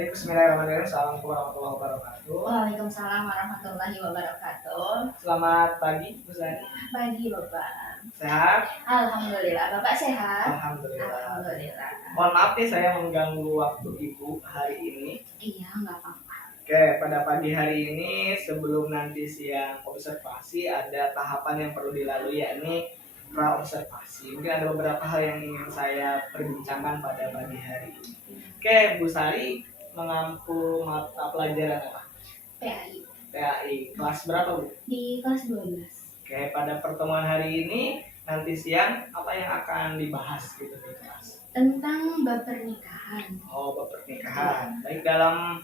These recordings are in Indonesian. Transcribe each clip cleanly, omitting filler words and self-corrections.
Bismillahirrahmanirrahim. Assalamualaikum warahmatullahi wabarakatuh. Waalaikumsalam warahmatullahi wabarakatuh. Selamat pagi, Bu Sari. Pagi Bapak. Sehat? Alhamdulillah. Bapak sehat? Alhamdulillah. Alhamdulillah. Mohon maaf nih saya mengganggu waktu Ibu hari ini. Iya, nggak apa-apa. Oke, pada pagi hari ini sebelum nanti siang observasi ada tahapan yang perlu dilalui, yakni pra-observasi. Mungkin ada beberapa hal yang ingin saya perbincangkan pada pagi hari ini. Oke, Bu Sari mengampu mata pelajaran apa? PAI. PAI. Kelas berapa, Bu? Di kelas 12. Oke, pada pertemuan hari ini nanti siang apa yang akan dibahas gitu di kelas? Tentang bab pernikahan. Oh, bab pernikahan. Baik, dalam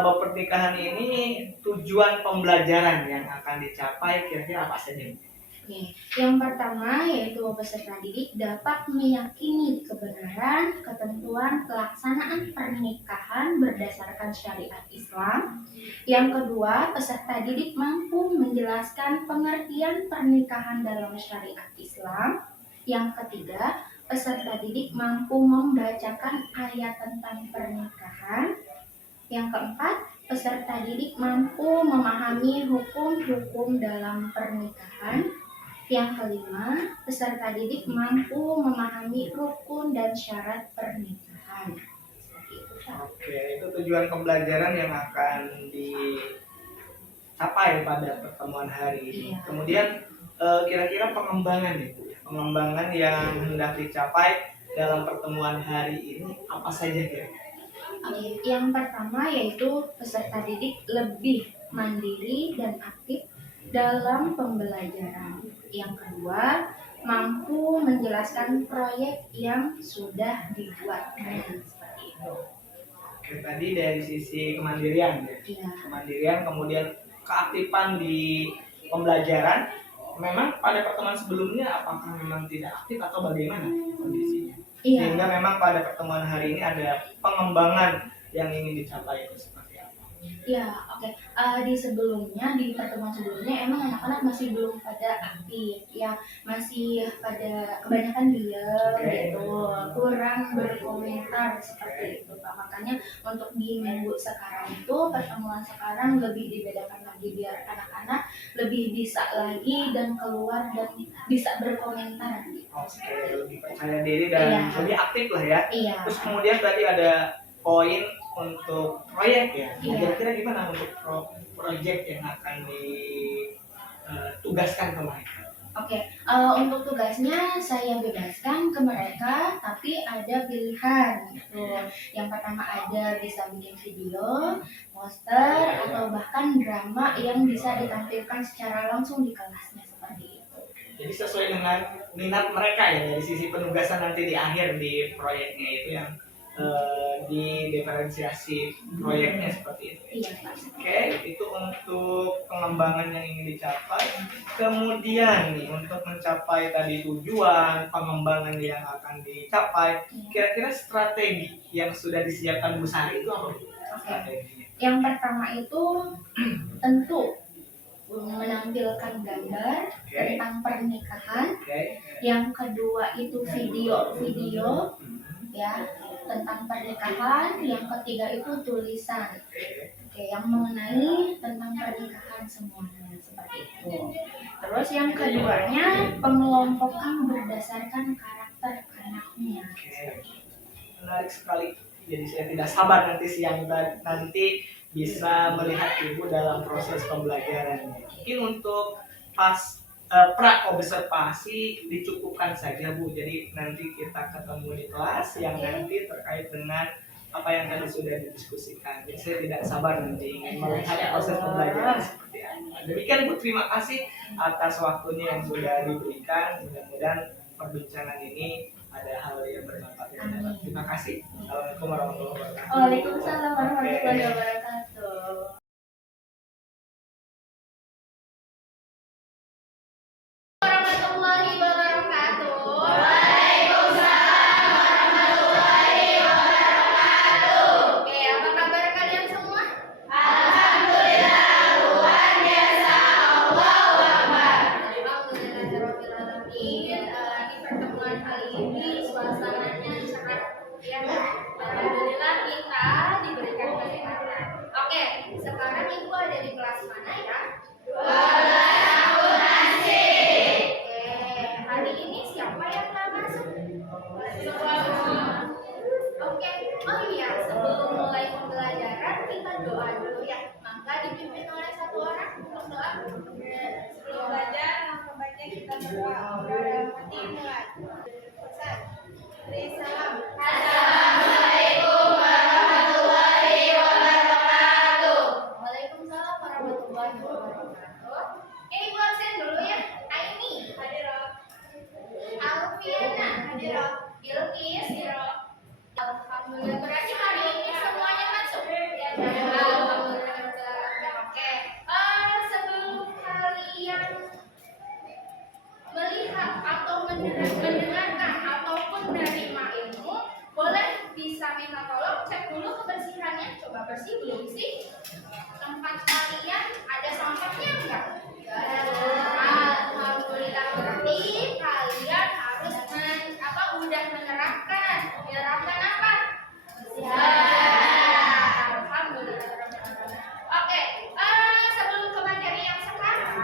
bab pernikahan ini tujuan pembelajaran yang akan dicapai kira-kira apa saja? Oke. Yang pertama yaitu peserta didik dapat meyakini kebenaran ketentuan pelaksanaan pernikahan berdasarkan syariat Islam. Yang kedua, peserta didik mampu menjelaskan pengertian pernikahan dalam syariat Islam. Yang ketiga, peserta didik mampu membacakan ayat tentang pernikahan. Yang keempat, peserta didik mampu memahami hukum-hukum dalam pernikahan. Yang kelima, peserta didik mampu memahami rukun dan syarat pernikahan. Oke, itu tujuan pembelajaran yang akan dicapai pada pertemuan hari ini. Iya. Kemudian kira-kira pengembangan itu, pengembangan yang hendak dicapai dalam pertemuan hari ini apa saja kira-kira? Oke, yang pertama yaitu peserta didik lebih mandiri dan aktif dalam pembelajaran. Yang kedua, mampu menjelaskan proyek yang sudah dibuat. Seperti itu. Oke, tadi dari sisi kemandirian ya. Iya. Kemandirian, kemudian keaktifan di pembelajaran. Memang pada pertemuan sebelumnya apakah memang tidak aktif atau bagaimana kondisinya? Iya. Sehingga memang pada pertemuan hari ini ada pengembangan yang ingin dicapai itu seperti apa? Ya, oke. Di sebelumnya, di pertemuan sebelumnya, emang anak-anak masih belum pada aktif, ya, masih pada kebanyakan diam, gitu, kurang berkomentar seperti itu, Pak. Makanya untuk di minggu sekarang itu, pertemuan sekarang lebih dibedakan lagi biar anak-anak lebih bisa lagi dan keluar dan bisa berkomentar. Gitu. Oke, lebih percaya diri dan lebih aktif lah ya. Iya. Terus kemudian tadi ada poin untuk proyek ya. Kira-kira gimana untuk proyek yang akan ditugaskan ke mereka? Oke, untuk tugasnya saya bebaskan ke mereka, tapi ada pilihan gitu. Yang pertama ada bisa bikin video, poster, atau bahkan drama yang bisa ditampilkan secara langsung di kelasnya seperti itu. Jadi sesuai dengan minat mereka ya, dari sisi penugasan nanti di akhir di proyeknya itu yang di diferensiasi proyeknya seperti itu. Iya, Pak. Oke, itu untuk pengembangan yang ingin dicapai. Kemudian nih untuk mencapai tadi tujuan pengembangan yang akan dicapai, kira-kira strategi yang sudah disiapkan Bu Sari itu apa? Strateginya? Yang pertama itu tentu menampilkan gambar tentang pernikahan. Yang kedua itu video ya tentang pernikahan. Yang ketiga itu tulisan, yang mengenai tentang pernikahan semuanya seperti itu. Terus yang keduanya pengelompokan berdasarkan karakter anaknya. Menarik sekali. Jadi saya tidak sabar nanti siang nanti bisa melihat Ibu dalam proses pembelajaran. Mungkin untuk pas pra-observasi dicukupkan saja Bu. Jadi nanti kita ketemu di kelas yang nanti terkait dengan apa yang tadi sudah didiskusikan. Jadi saya tidak sabar nanti ingin melihat proses pembelajaran seperti apa. Demikian Bu, terima kasih atas waktunya yang sudah diberikan. Mudah-mudahan perbincangan ini ada hal yang bermanfaat. Terima kasih. Assalamualaikum warahmatullahi wabarakatuh. Waalaikumsalam warahmatullahi wabarakatuh. Suasananya cerah ya. Alhamdulillah kita diberikan hari ini siapa yang nggak masuk? Oke, oh iya, sebelum mulai pembelajaran kita doa dulu ya. Maka dipimpin oleh satu orang untuk doa. Sebelum belajar, maka baiknya kita berdoa. Berarti mulai. Salam. Assalamualaikum warahmatullahi wabarakatuh. Waalaikumsalam warahmatullahi wabarakatuh. Oke, ibu absen dulu ya. Aini hadirah. Alfiana hadirah. Bilqis hadirah. Alhamdulillah, berarti hari ini semuanya masuk. Ya, alhamdulillah. Oke. Sebelum kalian melihat atau mendengarkan ataupun menerima ilmu, boleh bisa minta tolong cek dulu kebersihannya. Coba bersih belum sih? Tempat kalian ada sampahnya enggak? Alhamdulillah, berarti kalian harus udah menerapkan apa? Alhamdulillah. Oke, sebelum ke materi yang sekarang,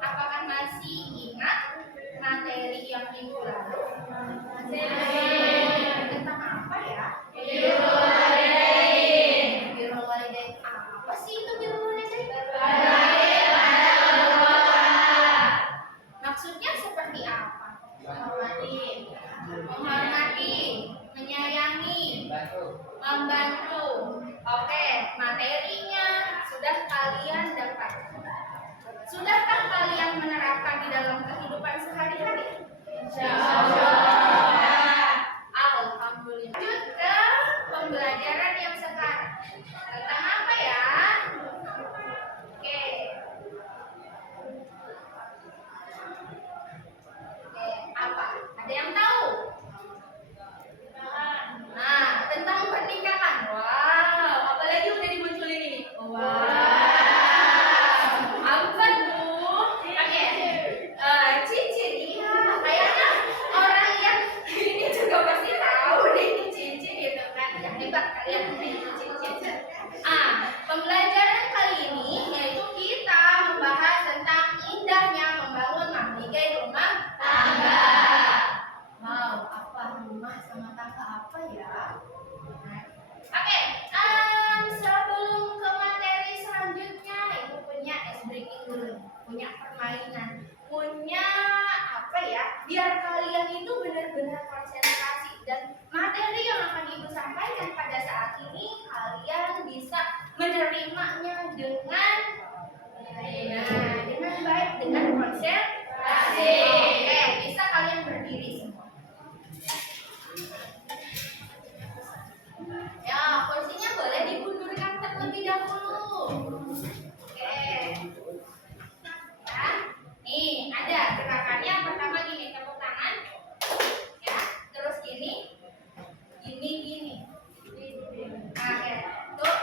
apakah masih ingat materi yang minggu lalu? Tentang apa ya? Birrul walidain. Apa sih itu birrul walidain? Maksudnya seperti apa? Menghormati, menyayangi, membantu. Oke, materinya sudah kalian dapat. Sudahkah kalian menerapkan di dalam kehidupan sehari-hari? Alhamdulillah. Lanjut ke pembelajaran yang sekarang. Tentang apa ya? Oke. Apa? Ada yang tahu? Nah, tentang pernikahan. Wow, apalagi udah dimunculin ini. Wow. Apa tuh? Oke. Cincin. Iya, kayaknya orang yang ini juga pasti tahu deh ini cincin gitu kan. Ya, hebat kalian ini cincin. Pembelajaran kali ini yaitu kita membahas tentang indahnya membangun mahligai rumah tangga. Wow, apa rumah sama tangga apa ya? Oke, sebelum ke materi selanjutnya, ibu punya ice breaking dulu, punya permainan, punya apa ya? Biar kalian itu benar-benar konsentrasi dan materi yang akan ibu sampaikan pada saat ini kalian bisa menerimanya dengan baik, dengan konsentrasi. Oke, bisa kalian berdiri semua. Ya, kursinya boleh dimundurkan terlebih dahulu. Oke. Ya, nih ada gerakannya. Pertama gini, tepuk tangan. Ya, terus gini. Gini. Oke. Tuh,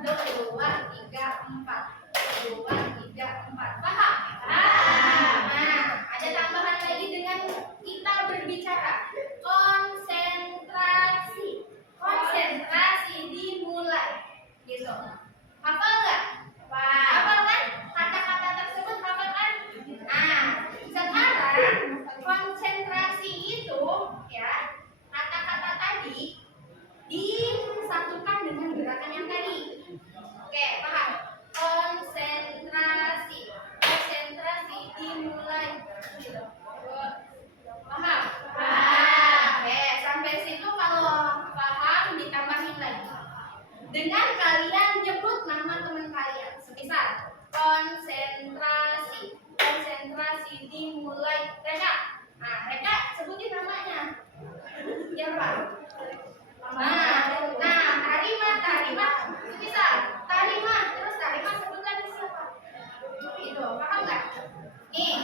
2, 3, 4. 2, 3, 4. Paham? Nah, ada tambahan lagi dengan kita berbicara. Konsentrasi dimulai. Gitu. Hafal nggak? Hafal kan? Kata-kata tersebut hafal kan? Nah, sekarang konsentrasi itu ya, kata-kata tadi disatukan dengan gerakan yang tadi. Oke, paham? Konsentrasi dimulai. Gitu. Paham? Oke, sampai situ kalau paham ditambahin lagi. Dengan kalian nyebut nama teman kalian. Semisal konsentrasi dimulai. Reka. Nah, Reka sebutin namanya. Siapa? Nah, Tarimah. Semisal Tarimah, terus Tarimah sebut lagi siapa? Gitu, paham nggak? Nih,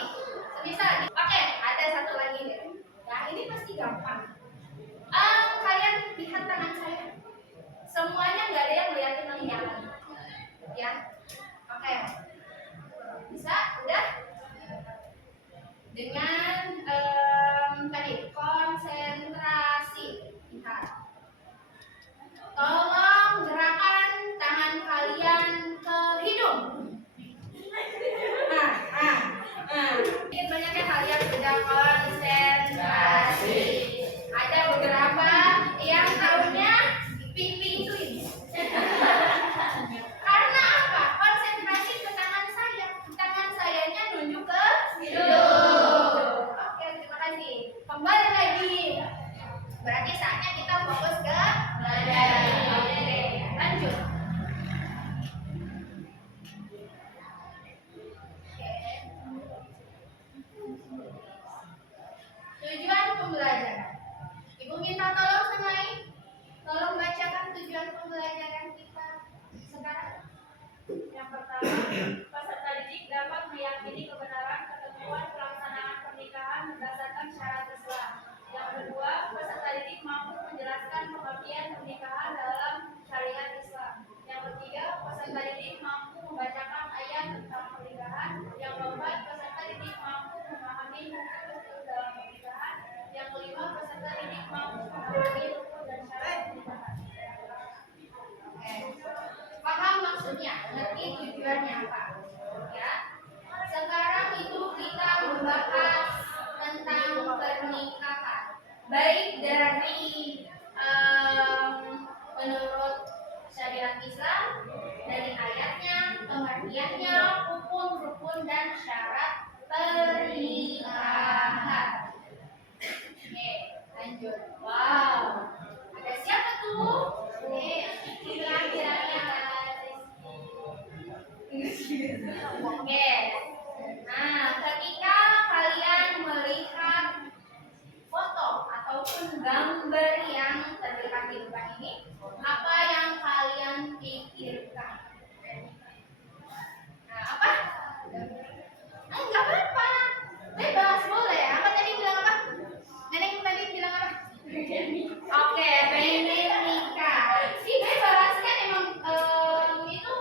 semisal. Oke, ada satu lagi deh. Nah, ini pasti gampang. Kalian lihat tangan saya. Semuanya nggak ada yang lihatin yang ya. Oke. Bisa? Udah? Dengan tadi konsentrasi. Lihat. Tolong gerakan tangan kalian ke hidung. Nah. Mungkin banyaknya kalian sudah Kembali lagi. Berarti saatnya kita fokus ke belajar. Oke, lanjut. Tujuan pembelajaran. Ibu minta tolong Senai, tolong bacakan tujuan pembelajaran kita sekarang. Yang pertama, peserta didik dapat meyakini kebenaran ketentuan pelaksanaan pernikahan berdasarkan syarat Islam. Yang kedua, peserta didik mampu menjelaskan pengertian pernikahan dalam syariat Islam. Yang ketiga, peserta didik mampu membacakan ayat tentang pernikahan. Yang keempat, peserta didik mampu memahami hukum dalam pernikahan. Yang kelima, peserta didik mampu memahami rukun dan syarat pernikahan. Paham maksudnya, ngerti tujuannya apa? Ya. Sekarang itu kita membahas tentang pernikahan. Baik dari menurut syariat Islam, dari ayatnya, pengertiannya, hukum, rukun dan syarat pernikahan. Oke, lanjut. Wow, ada siapa tuh? Oke, kira-kiranya. Oke. Nah, ketika kalian melihat foto ataupun gambar yang terlihat di depan ini, apa yang kalian pikirkan? Nah, apa? Enggak apa-apa. Bebas, boleh. Apa tadi bilang apa? Neneng tadi bilang apa? Oke, pengen nikah. Si bebas kan emang itu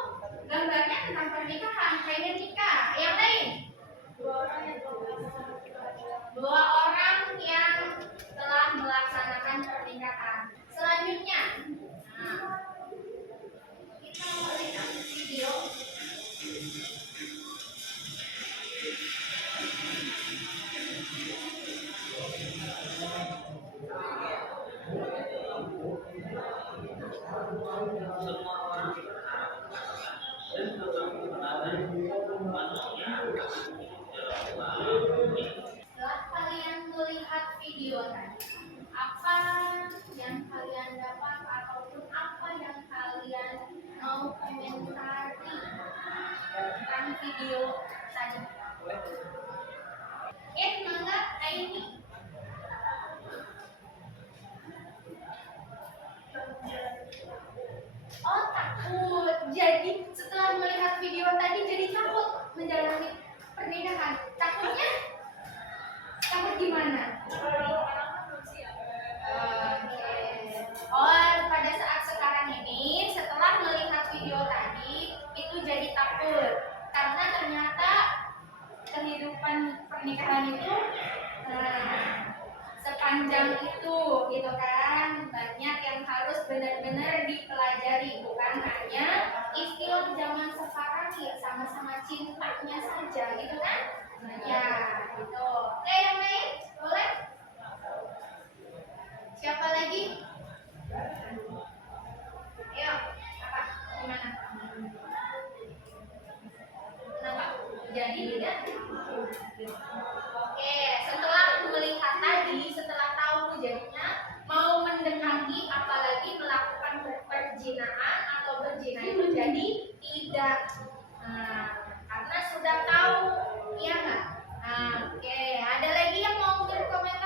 gambarnya tentang pernikahan, pengen nikah. Yang lain? Dua orang yang telah melaksanakan pernikahan. Selanjutnya, nah, kita melihat video. Setelah kalian melihat video tadi, apa yang kalian dapat ataupun apa yang kalian mau komentari tentang video tadi? Mangga Aini. Oh, takut. Jadi setelah melihat video tadi jadi takut menjalani pernikahan. Takutnya? Takut gimana? Oh, pada saat sekarang ini setelah melihat video tadi itu jadi takut karena ternyata kehidupan pernikahan itu sepanjang itu gitu kan, banyak yang harus benar-benar dipelajari, bukan hanya istilah zaman sekarang ya sama-sama cintanya saja gitu kan. Ya gitu. Oke, yang lain boleh? Siapa lagi? Ayo, apa? Gimana? Kenapa? Jadi tidak? Oke, setelah melihat tadi, setelah tahu jadinya, mau mendekati apalagi melakukan perjinaan atau berzina itu jadi tidak. Nah, karena sudah tahu, iya nggak? Nah, oke, ada lagi yang mau berkomentar?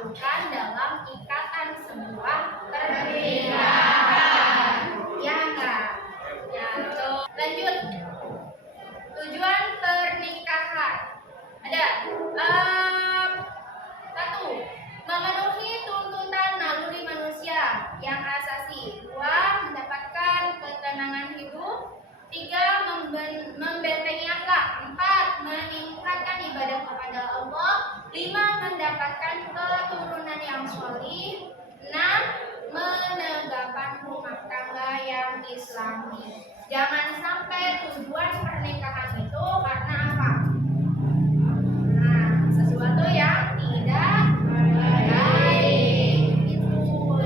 disatukan dalam ikatan sebuah pernikahan. Ya enggak? Ya, lanjut. Tujuan pernikahan ada satu, memenuhi tuntutan naluri manusia yang asasi. Dua, mendapatkan ketenangan hidup. Tiga, membentengi akhlak. Empat, meningkatkan ibadah kepada Allah. Lima, mendapatkan keturunan yang sholih. Enam, menegakkan rumah tangga yang islami. Jangan sampai tujuan pernikahan itu karena apa? Nah, sesuatu yang tidak baik itu.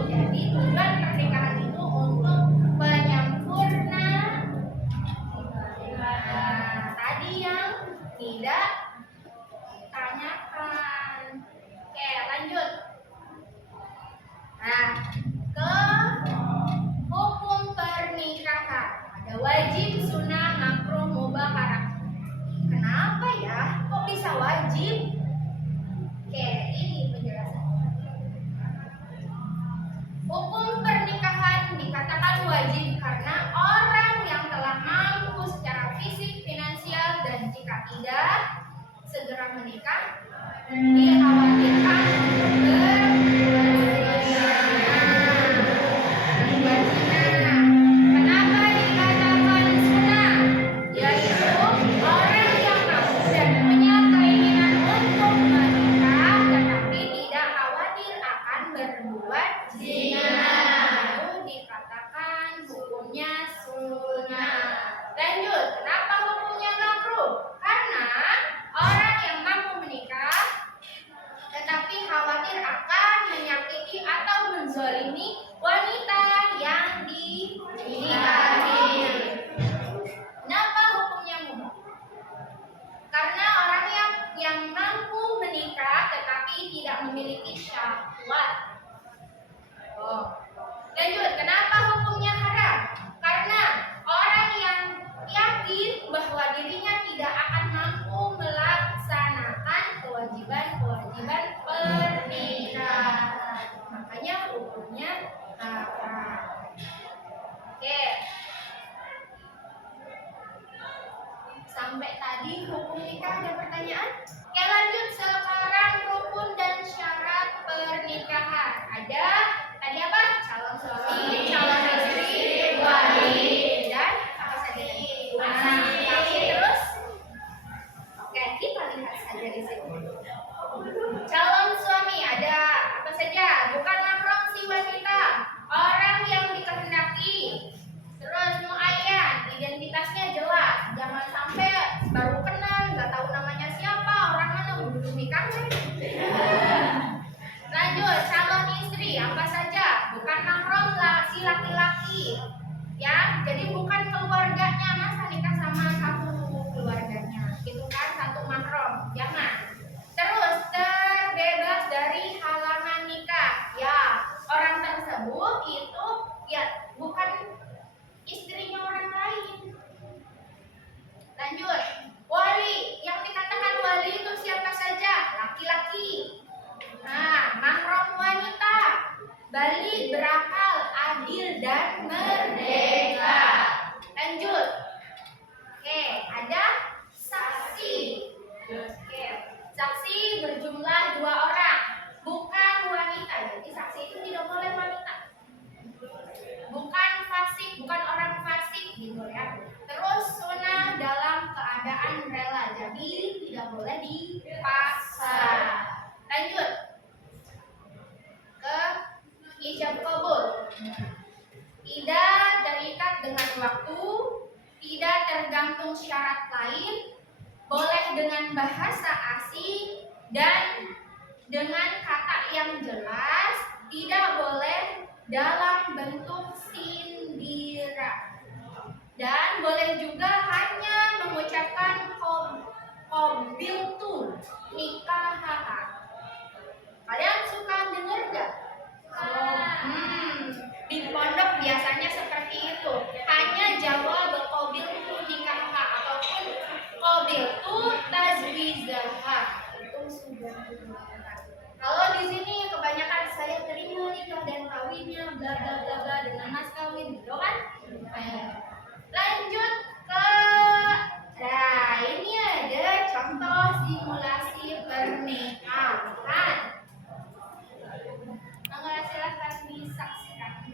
Jadi tujuan pernikahan itu untuk penyempurna tadi yang tidak tanyakan. Oke, lanjut. Nah, ke hukum pernikahan ada wajib, sunnah, makruh, mubah, haram. Kenapa ya? Kok bisa wajib? Oke, ini penjelasan. Hukum pernikahan dikatakan wajib karena orang yang telah mampu secara fisik, finansial, dan jika tidak segera menikah dikhawatirkan berzina. Kenapa dikatakan sunnah? Yaitu orang yang mampu dan punya keinginan untuk menikah tetapi tidak khawatir akan berbuat zina, lalu dikatakan hukumnya sunnah. Lanjut, kenapa hukumnya makruh? Karena orang yang mampu menikah tetapi khawatir akan menyakiti atau menzalimi wanita yang dinikahi. Kenapa hukumnya mubah? Karena orang yang mampu menikah tetapi tidak memiliki syahwat. Lanjut, kenapa hukumnya haram? Karena orang yang yakin bahwa dirinya tidak akan mampu melaksanakan kewajiban-kewajiban pernikahan. Makanya hukumnya haram. Oke. Sampai tadi hukum nikah ada pertanyaan? Oke, lanjut sekarang rukun dan syarat pernikahan. Ada tadi apa? Calon suami, calon istri, wali, dan apa saja tadi? Saksi, terus? Oke, kita lihat saja di sini. Calon suami ada apa saja? Bukan mahram si wanita, orang yang dikehendaki. Terus muayyan, identitasnya jelas. Jangan sampai baru kenal, nggak tahu namanya siapa, orang mana belum nikahnya. Lanjut, calon istri apa saja? Bukan mahram lah si laki-laki. Ya, jadi bukan keluarganya, masa nikah sama satu keluarganya. Gitu kan, satu mahram. Jangan. Terus terbebas dari halangan nikah. Ya, orang tersebut itu ya bukan istrinya orang lain. Lanjut, wali. Yang dikatakan wali itu siapa saja? Laki-laki. Nah, mahram wanita, balik, berakal, adil, dan merdeka. Lanjut. Oke, ada saksi. Oke, saksi berjumlah 2 orang, bukan wanita. Jadi saksi itu tidak boleh wanita. Bukan fasik, bukan orang fasik gitu ya. Terus sunnah dalam keadaan rela, jadi tidak boleh dipaksa. Lanjut ke ijab kabul. Tidak terikat dengan waktu, tidak tergantung syarat lain, boleh dengan bahasa asing dan dengan kata yang jelas, tidak boleh dalam bentuk sindiran, dan boleh juga hanya mengucapkan qabiltu nikahaha. Kalian suka dengar gak? Di pondok biasanya seperti itu, hanya jawab qabiltu nikahaha ataupun qabiltu tazwijaha. Itu sudah. Kalau di sini bla bla bla bla dengan mas kawin gitu kan. Lanjut ke ini ada contoh simulasi pernikahan. Mangga silakan disaksikan.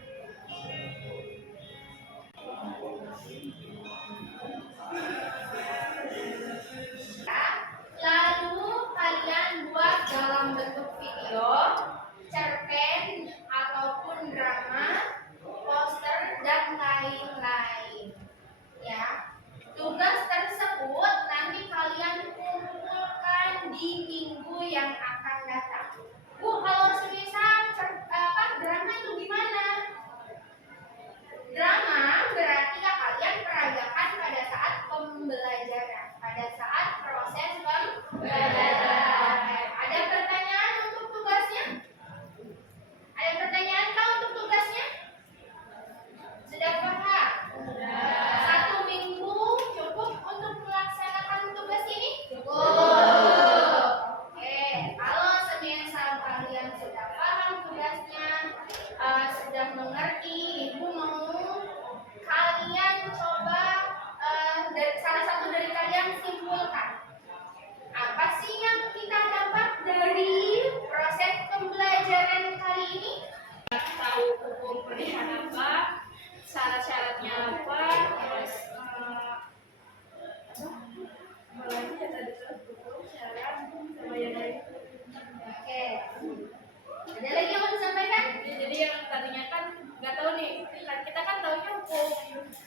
Lalu kalian buat dalam bentuk video, cerpen ataupun drama, poster dan lain-lain. Ya, tugas tersebut nanti kalian kumpulkan di minggu yang akan datang. Bu, kalau semisal drama itu gimana? Drama berarti ya kalian peragakan pada saat pembelajaran, pada saat proses pembelajaran. Ada pertanyaan untuk tugasnya? Ada pertanyaan kah untuk tugasnya? Sudah paham? Satu minggu cukup untuk melaksanakan tugas ini? Cukup. Oke, kalau semisal kalian sudah paham tugasnya, sudah mengerti, ibu mau kalian coba salah satu dari kalian simpulkan. Apa sih yang kita dapat dari proses pembelajaran kali ini? Tahu hukum pernikahan apa, syarat-syaratnya apa, terus apalagi ya tadi hukum, syarat, sama yang lain. Oke. Ada lagi yang mau disampaikan? Ya, jadi yang tadinya kan nggak tahu nih, kita kan tahunya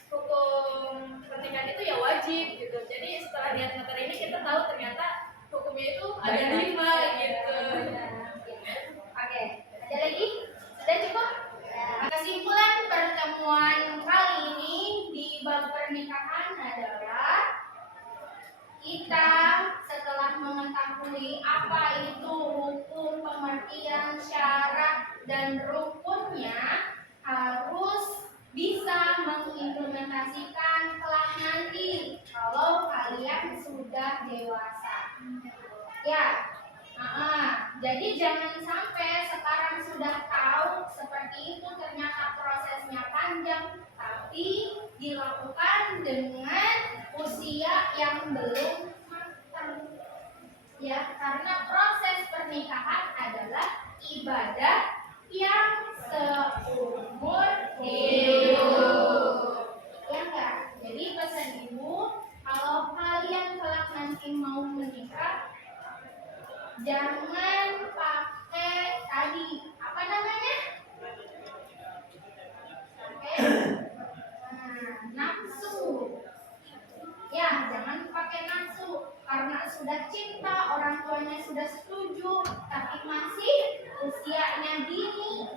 hukum pernikahan itu ya wajib gitu. Jadi setelah lihat materi ini kita tahu ternyata hukumnya itu ada 5 gitu. Oke, ada lagi? Sudah cukup? Kesimpulan pertemuan kali ini di bab pernikahan adalah kita setelah mengetahui apa itu hukum, pengertian, syarat, dan rukunnya harus bisa mengimplementasikan kelak nanti kalau kalian sudah dewasa. Ya, jadi jangan sampai sekarang sudah tahu seperti itu ternyata prosesnya panjang, tapi dilakukan dengan usia yang belum matang. Ya, karena proses pernikahan adalah ibadah yang seumur hidup. Ya enggak? Jadi pesan ibu, kalau kalian kelak nanti mau menikah, jangan pakai tadi apa namanya? Nafsu. Ya, jangan pakai nafsu karena sudah cinta, orang tuanya sudah setuju, tapi masih usianya dini.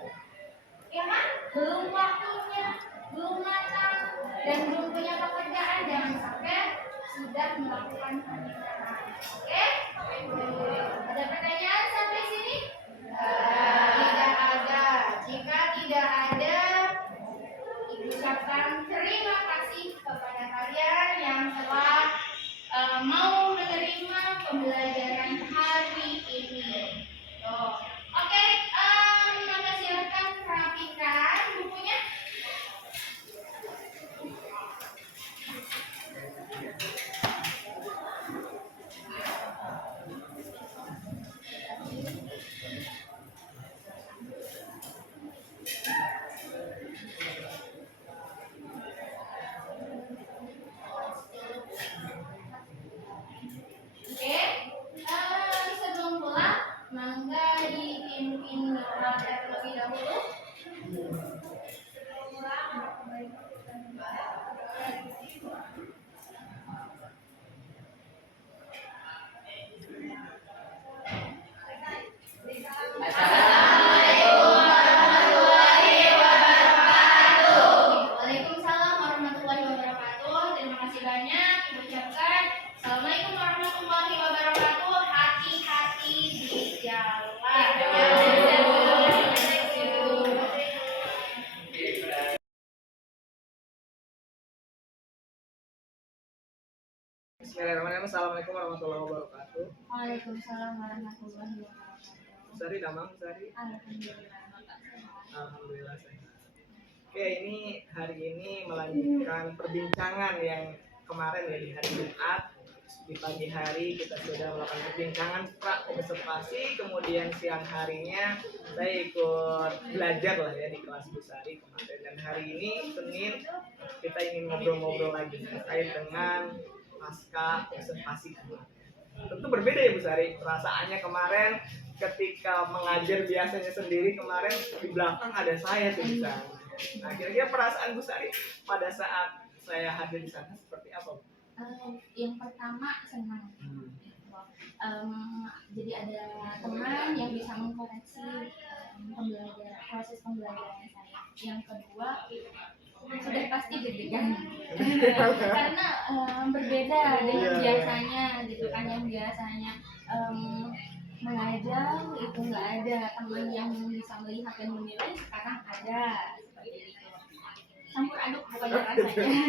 Ya kan? Belum waktunya, belum matang dan belum punya pekerjaan, jangan sampai sudah melakukan pernikahan. Oke? Ada pertanyaan sampai sini? Tidak ada. Jika tidak ada, Ibu ucapkan terima kasih kepada kalian yang telah mau menerima pembelajaran hari ini. Oke, maka silakan rapikan bukunya. Oke, sebelum pulang, mangga dipimpin doa terlebih dahulu. Waalaikumsalam warahmatullahi wabarakatuh. Terima kasih banyak. Ibu ucapkan Assalamualaikum warahmatullahi wabarakatuh. Hati-hati di jalan. Bismillahirrahmanirrahim. Assalamualaikum warahmatullahi wabarakatuh. Waalaikumsalam warahmatullahi wabarakatuh. Sari damang, Sari. Alhamdulillah, Bapak sehat. Alhamdulillah sehat. Oke, ini hari ini melanjutkan perbincangan yang kemarin ya di hari Jumat. Di pagi hari kita sudah melakukan perbincangan pra observasi, kemudian siang harinya saya ikut belajar lah ya di kelas Busari kemarin. Dan hari ini Senin kita ingin ngobrol-ngobrol lagi terkait dengan pasca observasi kemarin. Tentu berbeda ya Bu Sari, perasaannya kemarin ketika mengajar biasanya sendiri, kemarin di belakang ada saya tuh di sana. Nah, kira-kira perasaan Bu Sari pada saat saya hadir di sana seperti apa, Bu? Yang pertama senang. Jadi ada teman yang bisa mengkoreksi proses pembelajaran saya. Yang kedua sudah pasti deg-degan karena berbeda dengan biasanya gitu kan, yang biasanya mengajar itu nggak ada teman yang bisa melihat dan menilai, sekarang ada seperti itu, campur aduk pokoknya rasanya.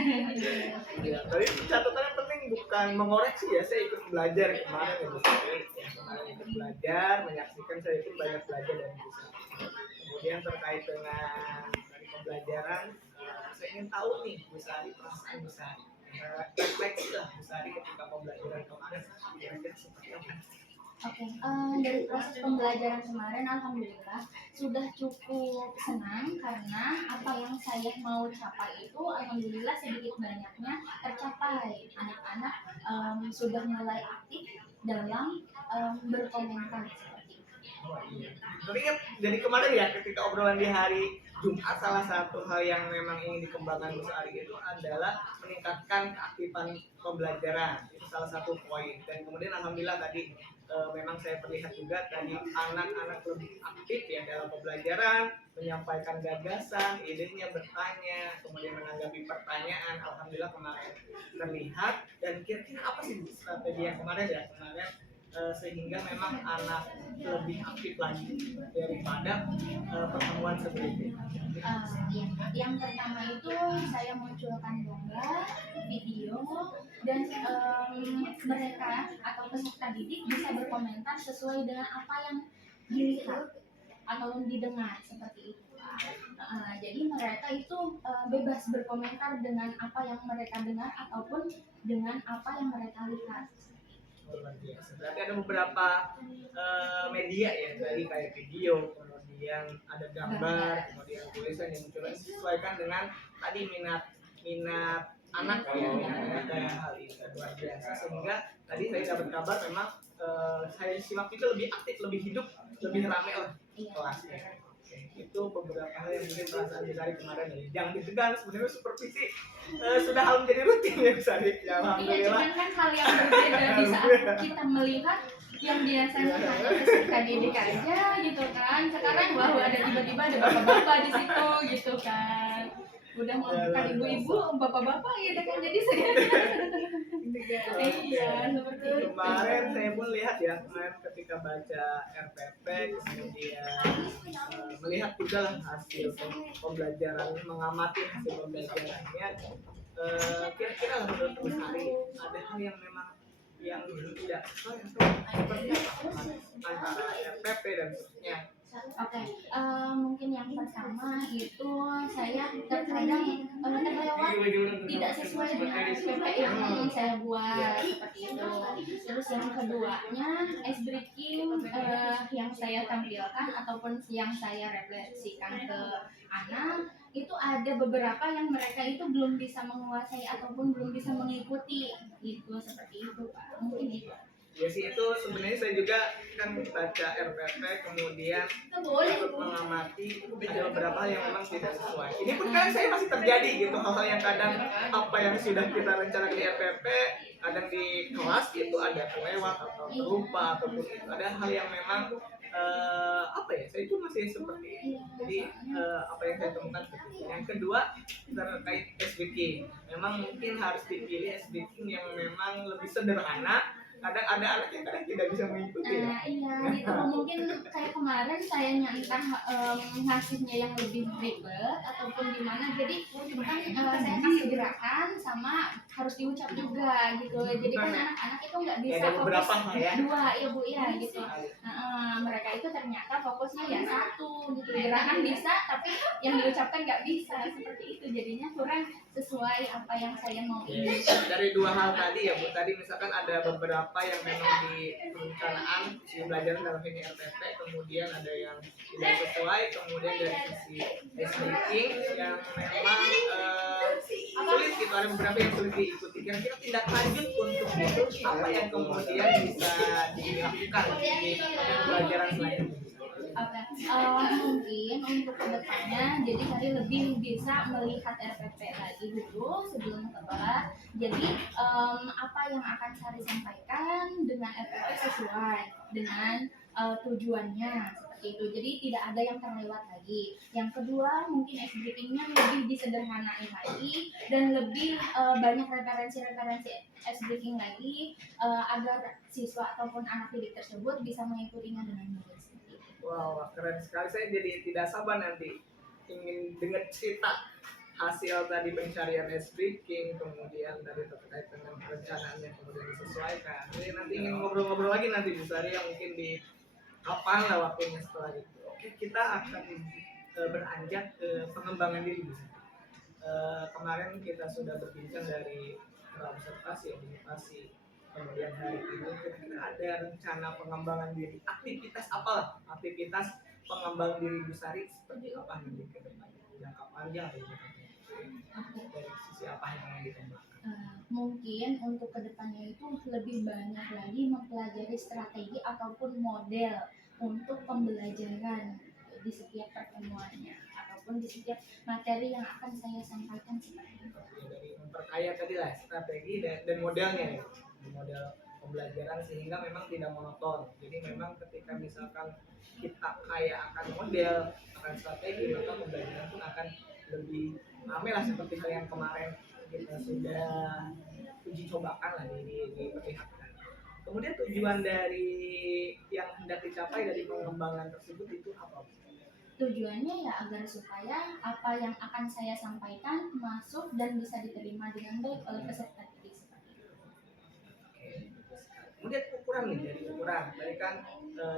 Ya, tapi catatan yang penting bukan mengoreksi ya, saya ikut belajar kemarin ya Bu Sari. Ya, kemarin ikut belajar, menyaksikan saya ikut banyak belajar dari Bu Sari. Kemudian terkait dengan dari pembelajaran, saya ingin tahu nih Bu Sari, perasaan Bu Sari, refleksi lah Bu Sari ketika pembelajaran kemarin kira-kira seperti apa? Oke, dari proses pembelajaran kemarin alhamdulillah sudah cukup senang karena apa yang saya mau capai itu alhamdulillah sedikit banyaknya tercapai. Anak-anak sudah mulai aktif dalam berkomentar seperti itu. Tapi kan dari kemarin ya ketika obrolan di hari Jumat, salah satu hal yang memang ingin dikembangkan Bu Sari itu adalah meningkatkan keaktifan pembelajaran. Itu salah satu poin. Dan kemudian alhamdulillah tadi memang saya perlihat juga tadi anak-anak lebih aktif ya dalam pembelajaran, menyampaikan gagasan, idenya, bertanya, kemudian menanggapi pertanyaan. Alhamdulillah kemarin terlihat. Dan kira-kira apa sih strategi yang kemarin ya sehingga memang anak lebih aktif lagi daripada pertemuan sebelumnya. Yang pertama itu saya munculkan gambar, video, dan mereka atau peserta didik bisa berkomentar sesuai dengan apa yang dilihat atau didengar seperti itu. Jadi mereka itu bebas berkomentar dengan apa yang mereka dengar ataupun dengan apa yang mereka lihat. Luar biasa. Berarti ada beberapa media ya, dari kayak video, kemudian ada gambar, kemudian tulisan yang mencoba disesuaikan dengan tadi minat anak ya, minat kayak hal ini luar biasa, sehingga tadi saya dapat kabar memang saya simak itu lebih aktif, lebih hidup, lebih ramai lah kelasnya. Itu beberapa hal yang mungkin perasaan dari kemarin ya. Jangan ditegang, sebenarnya supervisi sudah hal menjadi rutin ya Bu Sari. Ya, Iya, cuman kan hal yang berbeda di saat kita melihat yang biasanya hanya peserta didik aja gitu kan. Sekarang bahwa ada tiba-tiba ada bapak-bapak di situ gitu kan. Udah mau bukan ibu-ibu, bapak-bapak ya kan, jadi saya iya seperti itu. Kemarin saya pun lihat ya, kemarin ketika baca RPP kemudian melihat juga lah hasil pembelajaran, mengamati hasil pembelajarannya, kira-kira lah menurut Bu Sari ada hal yang memang yang tidak sesuai atau seperti apa antara RPP dan seterusnya. Oke, mungkin yang pertama itu saya terkadang terlewat tidak sesuai dengan SPP yang saya buat seperti itu. Terus yang keduanya ice breaking yang saya tampilkan ataupun yang saya refleksikan ke anak itu ada beberapa yang mereka itu belum bisa menguasai ataupun belum bisa mengikuti gitu, seperti itu Pak. Mungkin itu. Ya sih, itu sebenarnya saya juga kan baca RPP kemudian ikut mengamati ada beberapa hal yang memang tidak sesuai. Ini pun kadang saya masih terjadi gitu, hal-hal yang kadang apa yang sudah kita rencanakan di RPP kadang di kelas itu ada kelewat atau terlupa ataupun itu ada hal yang memang apa ya, saya itu masih seperti itu. Jadi apa yang saya temukan seperti itu. Yang kedua terkait SBK, memang mungkin harus dipilih SBK yang memang lebih sederhana Kadang ada anak yang kadang tidak bisa mengikuti ya. Nah, iya gitu. Mungkin kayak kemarin sayanya entah ngasihnya yang lebih ribet ataupun gimana. Jadi kan saya kasih gerakan sama harus diucap juga gitu. Jadi kan anak-anak itu nggak Ya, bisa ada beberapa fokus ya. dua ya Bu ya gitu. Mereka itu ternyata fokusnya ya satu gitu. Gerakan bisa tapi yang diucapkan nggak bisa, seperti itu. Jadinya kurang sesuai apa yang saya mau ini. Dari dua hal tadi ya Bu, tadi misalkan ada beberapa yang memang di perencanaan di pelajaran dalam ini RTP, kemudian ada yang tidak sesuai, kemudian dari sisi speaking yang memang sulit gitu, ada beberapa yang sulit diikuti. Kira-kira tindak lanjut untuk itu apa yang kemudian bisa dilakukan di pelajaran selanjutnya? Oke, mungkin untuk kedepannya, jadi saya lebih bisa melihat RPP lagi dulu sebelum ke kelas. Jadi apa yang akan saya sampaikan dengan RPP sesuai dengan tujuannya seperti itu. Jadi tidak ada yang terlewat lagi. Yang kedua, mungkin briefingnya lebih disederhanain lagi dan lebih banyak referensi-referensi briefing lagi agar siswa ataupun anak didik tersebut bisa mengikutinya dengan baik. Wow, keren sekali. Saya jadi tidak sabar nanti ingin dengar cerita hasil tadi pencarian speaking, kemudian tadi terkait dengan perencanaannya kemudian disesuaikan. Jadi nanti ingin ngobrol-ngobrol lagi nanti Bu Sari yang mungkin di kapan lah waktunya setelah itu. Oke, kita akan beranjak ke pengembangan diri Bu Sari. Kemarin kita sudah berbincang dari observasi, edukasi. Kemudian hari ini kira-kira ada rencana pengembangan diri, aktivitas apalah, aktivitas pengembangan diri Bu Sari seperti apa nanti ke depannya, jangka panjang atau jangka pendek, dari sisi apa yang ingin dikembangkan? Mungkin untuk kedepannya itu lebih banyak lagi mempelajari strategi ataupun model untuk pembelajaran di setiap pertemuannya ataupun di setiap materi yang akan saya sampaikan seperti itu. Dari memperkaya tadi lah strategi dan modelnya ya, model pembelajaran sehingga memang tidak monoton. Jadi memang ketika misalkan kita kaya akan model, akan strategi, maka pembelajaran pun akan lebih ramai lah seperti hal yang kemarin kita sudah uji cobakan lah diperlihatkan. Kemudian tujuan dari yang hendak dicapai dari pengembangan tersebut itu apa? Tujuannya ya agar supaya apa yang akan saya sampaikan masuk dan bisa diterima dengan baik oleh peserta didik seperti itu. Kemudian ukuran nih, dari ukuran tadi kan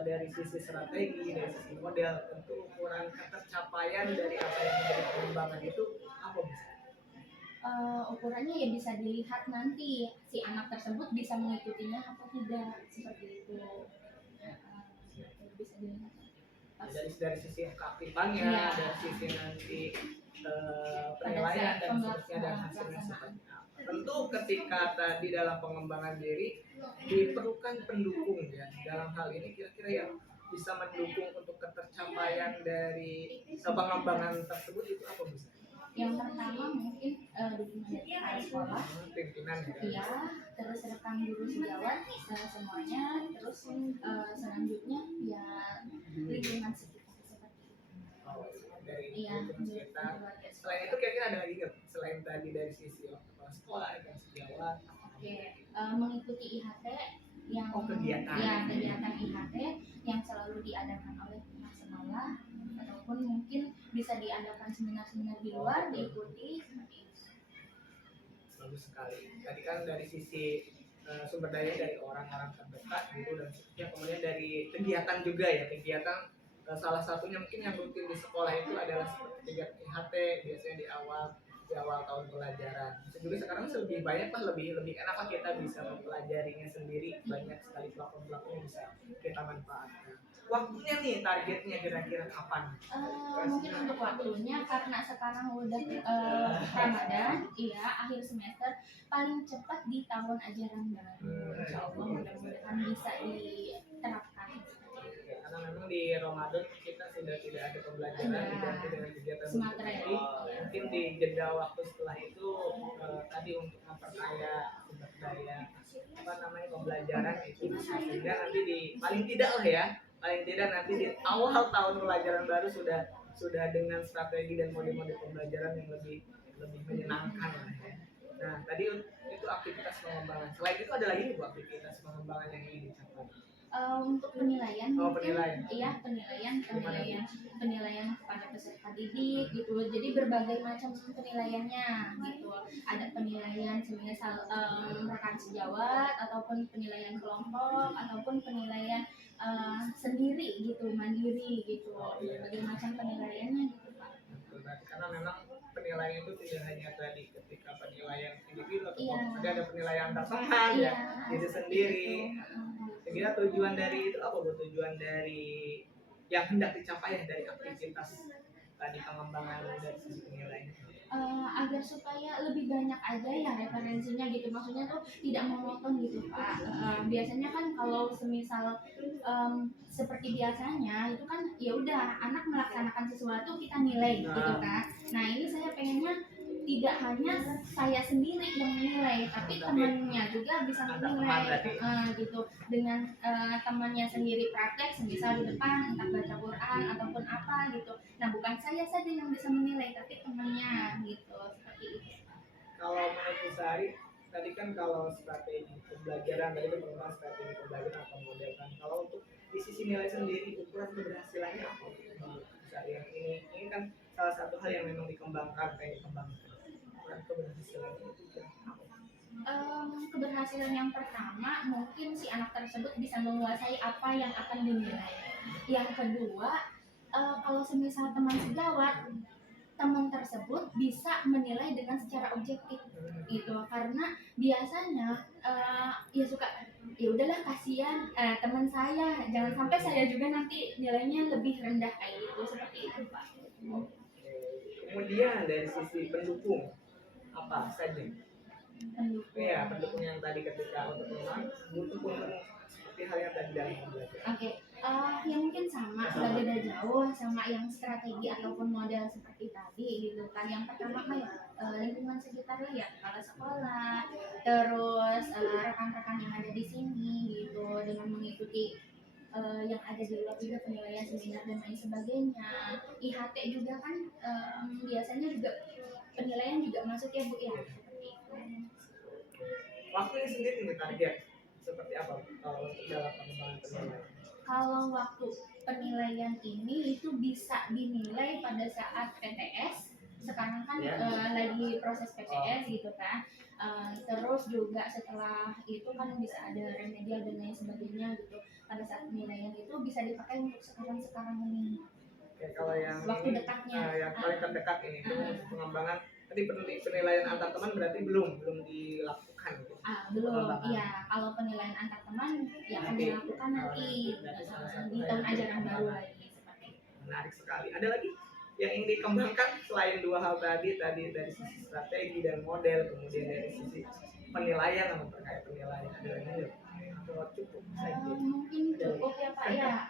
dari sisi strategi, dari sisi model, tentu ukuran ketercapaian dari apa yang menjadi pengembangan itu apa bisa? Ukurannya ya bisa dilihat nanti si anak tersebut bisa mengikutinya atau tidak seperti itu. Bisa dilihat. Dari sisi keaktifannya, Ya. dari sisi nanti penilaian dan seterusnya dan hasilnya seperti apa. Tentu ketika tadi dalam pengembangan diri diperlukan pendukung ya, dalam hal ini kira-kira yang bisa mendukung untuk ketercapaian dari pengembangan tersebut itu apa bisa? Yang pertama mungkin dukungan dari kepala sekolah, Pimpinan ya. iya, terus rekan guru sejawat semuanya, terus selanjutnya ya lingkungan sekitar seperti itu. Oh, dari Iya, lingkungan sekitar. keluarga sekolah. Selain itu kira-kira ada lagi nggak? Selain tadi dari sisi kepala sekolah dan sejawat. Oke, mengikuti IHT yang Kegiatan. ya kegiatan IHT yang selalu diadakan oleh pihak sekolah ataupun mungkin bisa diadakan seminar-seminar di luar diikuti seperti itu. Bagus sekali. Tadi kan dari sisi sumber daya dari orang-orang terdekat gitu dan seterusnya, kemudian dari kegiatan juga ya, kegiatan salah satunya mungkin yang rutin di sekolah itu adalah seperti kegiatan IHT biasanya di awal tahun pelajaran. Bisa juga sekarang lebih banyak lah, lebih enak lah kita bisa mempelajarinya sendiri, banyak sekali platform-platform yang bisa kita manfaatkan. Waktunya nih, targetnya kira-kira kapan? Mungkin untuk waktunya karena sekarang udah Ramadan, iya akhir semester, paling cepat di tahun ajaran baru. Insya Allah mudah-mudahan bisa diterapkan. Karena memang di Ramadan kita sudah tidak ada pembelajaran diganti dengan kegiatan Sumatera. mungkin di jeda waktu setelah itu tadi untuk memperkaya sumber daya pembelajaran itu sehingga nanti di paling tidak nanti di awal tahun pelajaran baru sudah dengan strategi dan mode-mode pembelajaran yang lebih menyenangkan lah ya. Nah, tadi itu aktivitas pengembangan. Selain itu ada lagi nih Bu aktivitas pengembangan yang ingin dicapai? Untuk penilaian Oh, mungkin penilaian. iya penilaian kepada peserta didik gitu, jadi berbagai macam penilaiannya gitu, ada penilaian semisal rekan sejawat ataupun penilaian kelompok ataupun penilaian sendiri gitu, mandiri gitu, berbagai macam penilaiannya gitu Pak. Betul, berarti karena memang penilaian itu tidak hanya tadi ketika penilaian individu atau Iya. kelompok, ada penilaian antar teman Iya, ya, diri sendiri. gitu. Kira tujuan dari itu apa Bu? Tujuan dari yang hendak dicapai ya dari aktivitas tadi pengembangan dari sisi penilaian. Agar supaya lebih banyak aja ya referensinya gitu, maksudnya tuh tidak monoton gitu Pak. Biasanya kan kalau semisal seperti biasanya itu kan ya udah anak melaksanakan sesuatu kita nilai gitu kan. Nah ini saya pengennya tidak hanya saya sendiri yang menilai, tapi temannya juga bisa menilai gitu, dengan temannya sendiri praktek semisal di depan entah baca Quran ataupun apa gitu. Nah bukan saya saja yang bisa menilai tapi temannya gitu, seperti itu. Kalau menurut Bu Sari, tadi kan kalau strategi pembelajaran tadi itu pengembangan strategi pembelajaran atau model kan. Kalau untuk di sisi nilai sendiri ukuran keberhasilannya apa menurut Bu Sari? Yang ini kan salah satu hal yang memang dikembangkan ukuran keberhasilannya itu apa? Keberhasilan yang pertama mungkin si anak tersebut bisa menguasai apa yang akan dinilai. Yang kedua, kalau semisal teman sejawat, teman tersebut bisa menilai dengan secara objektif gitu, karena biasanya ya suka ya udahlah kasihan teman saya, jangan sampai saya juga nanti nilainya lebih rendah kayak gitu, seperti itu Pak. Kemudian dari sisi pendukung apa saja? Pendukung. Iya, pendukung yang tadi ketika untuk pengembangan butuh pendukung seperti hal yang tadi dalam pembelajaran. Oke, ya mungkin sama, nggak beda jauh sama yang strategi ataupun model seperti tadi gitu kan. Yang pertama mah ya lingkungan sekitar lah ya, kepala sekolah, terus rekan-rekan yang ada di sini gitu, dengan mengikuti yang ada di luar juga penilaian seminar dan lain sebagainya. IHT juga kan biasanya juga penilaian juga masuk ya Bu ya, seperti itu. Waktunya sendiri nih target seperti apa kalau untuk dalam pengembangan penilaian? Kalau waktu penilaian ini itu bisa dinilai pada saat PTS. Sekarang kan lagi proses PTS gitu kan. Terus juga setelah itu kan bisa ada remedial dan lain sebagainya gitu. Pada saat penilaian itu bisa dipakai untuk sekarang ini. Oke, kalau yang Waktu ini, dekatnya. yang paling terdekat ini itu pengembangan tadi penilaian antar teman berarti belum dilakukan gitu. Belum, Pengembangan. iya. Kalau penilaian antar teman ya akan dilakukan nanti di tahun ajaran baru lagi seperti itu. Menarik sekali. Ada lagi yang ingin dikembangkan selain dua hal tadi dari sisi strategi dan model, kemudian dari sisi penilaian atau terkait penilaian, ada lagi nggak? Atau cukup saja? Mungkin cukup ya Pak ya,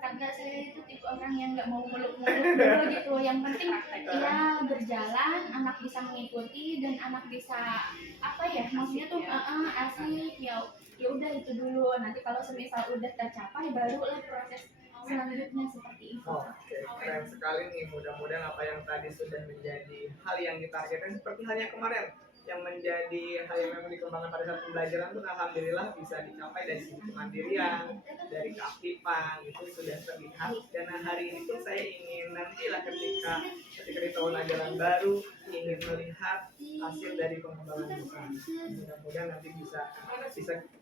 karena saya itu tipe orang yang nggak mau muluk-muluk dulu gitu. Yang penting ya berjalan, anak bisa mengikuti dan anak bisa apa ya, maksudnya tuh asik ya udah itu dulu. Nanti kalau semisal udah tercapai barulah proses selanjutnya seperti itu. Oke, keren sekali nih. Mudah-mudahan apa yang tadi sudah menjadi hal yang ditargetkan seperti halnya kemarin yang menjadi hal yang memang dikembangkan pada saat pembelajaran pun alhamdulillah bisa dicapai dari sisi kemandirian, dari keaktifan itu sudah terlihat. Dan hari ini pun saya ingin nantilah ketika di tahun ajaran baru ingin melihat hasil dari pengembangan kita. Mudah-mudahan nanti bisa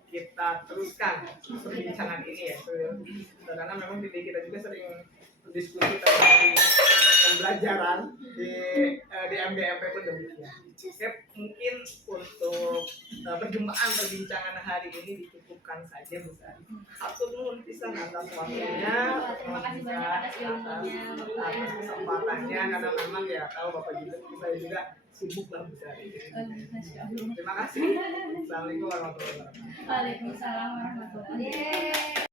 kita teruskan perbincangan ini ya, karena memang di kita juga sering berdiskusi tentang pembelajaran di MDMP pun demikian. Oke, mungkin untuk perjumpaan perbincangan hari ini dicukupkan saja Bu Sari. Atur nuhun pisan atas waktunya. Terima kasih banyak atas ilmunya. Atas kesempatannya karena memang ya tahu Bapak juga saya juga sibuk lah Bu Sari. Terima kasih. Assalamualaikum warahmatullahi wabarakatuh. Waalaikumsalam warahmatullahi wabarakatuh.